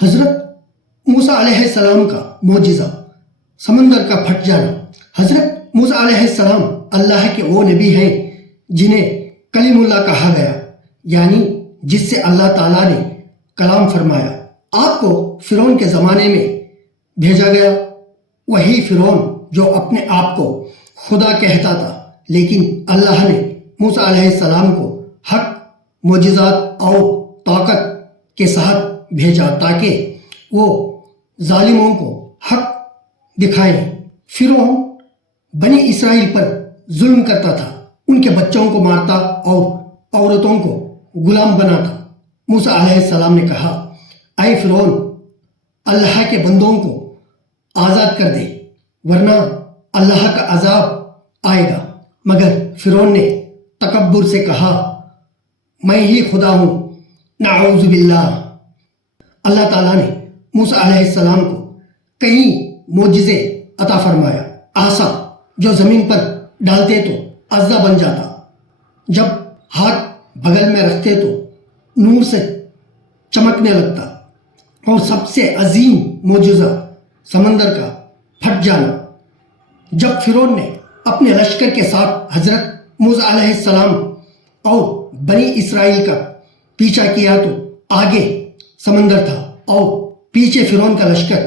حضرت موسیٰ علیہ السلام کا معجزہ، سمندر کا پھٹ جانا۔ حضرت موسیٰ علیہ السلام اللہ کے وہ نبی ہیں جنہیں کلیم اللہ کہا گیا، یعنی جس سے اللہ تعالیٰ نے کلام فرمایا۔ آپ کو فرعون کے زمانے میں بھیجا گیا، وہی فرعون جو اپنے آپ کو خدا کہتا تھا، لیکن اللہ نے موسیٰ علیہ السلام کو حق، معجزات اور طاقت کے ساتھ بھیجا تاکہ وہ ظالموں کو حق دکھائیں۔ فرعون بنی اسرائیل پر ظلم کرتا تھا، ان کے بچوں کو مارتا اور عورتوں کو غلام بناتا۔ موسیٰ علیہ السلام نے کہا، اے فرعون، اللہ کے بندوں کو آزاد کر دے ورنہ اللہ کا عذاب آئے گا۔ مگر فرعون نے تکبر سے کہا، میں ہی خدا ہوں، نعوذ باللہ۔ اللہ تعالیٰ نے موسیٰ علیہ السلام کو کئی معجزے عطا فرمایا۔ عصا جو زمین پر ڈالتے تو اژدھا بن جاتا، جب ہاتھ بغل میں رکھتے تو نور سے چمکنے لگتا، اور سب سے عظیم معجزہ سمندر کا پھٹ جانا۔ جب فرعون نے اپنے لشکر کے ساتھ حضرت موسیٰ علیہ السلام اور بنی اسرائیل کا پیچھا کیا تو آگے سمندر تھا اور پیچھے فرعون کا لشکر۔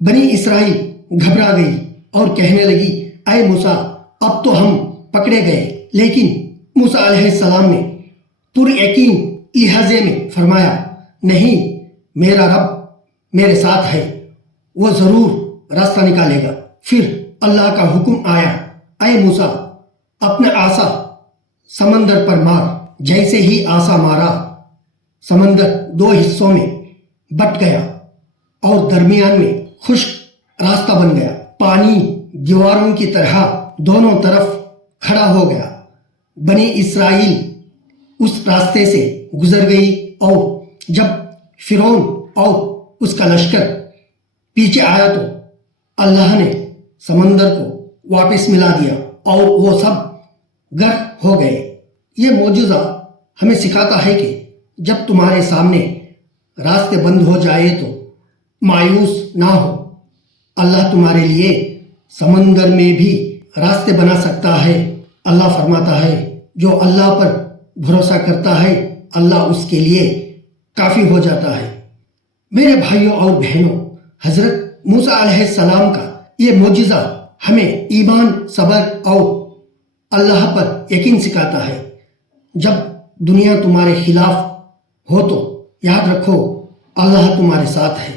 بنی اسرائیل گھبرا گئی اور کہنے لگی، اے موسیٰ، اب تو ہم پکڑے گئے۔ لیکن موسیٰ علیہ السلام نے پر یقین لہجے میں فرمایا، نہیں، میرا رب میرے ساتھ ہے، وہ ضرور راستہ نکالے گا۔ پھر اللہ کا حکم آیا، اے موسیٰ، اپنا عصا سمندر پر مار۔ جیسے ہی عصا مارا، سمندر دو حصوں میں بٹ گیا اور درمیان میں خشک راستہ بن گیا۔ پانی دیواروں کی طرح دونوں طرف کھڑا ہو گیا۔ بنی اسرائیل اس راستے سے گزر گئی، اور جب فرعون اور اس کا لشکر پیچھے آیا تو اللہ نے سمندر کو واپس ملا دیا اور وہ سب غرق ہو گئے۔ یہ معجزہ ہمیں سکھاتا ہے کہ جب تمہارے سامنے راستے بند ہو جائے تو مایوس نہ ہو، اللہ تمہارے لیے سمندر میں بھی راستے بنا سکتا ہے۔ اللہ فرماتا ہے، جو اللہ پر بھروسہ کرتا ہے اللہ اس کے لیے کافی ہو جاتا ہے۔ میرے بھائیوں اور بہنوں، حضرت موسیٰ علیہ السلام کا یہ معجزہ ہمیں ایمان، صبر اور اللہ پر یقین سکھاتا ہے۔ جب دنیا تمہارے خلاف ہو تو یاد رکھو، اللہ تمہارے ساتھ ہے۔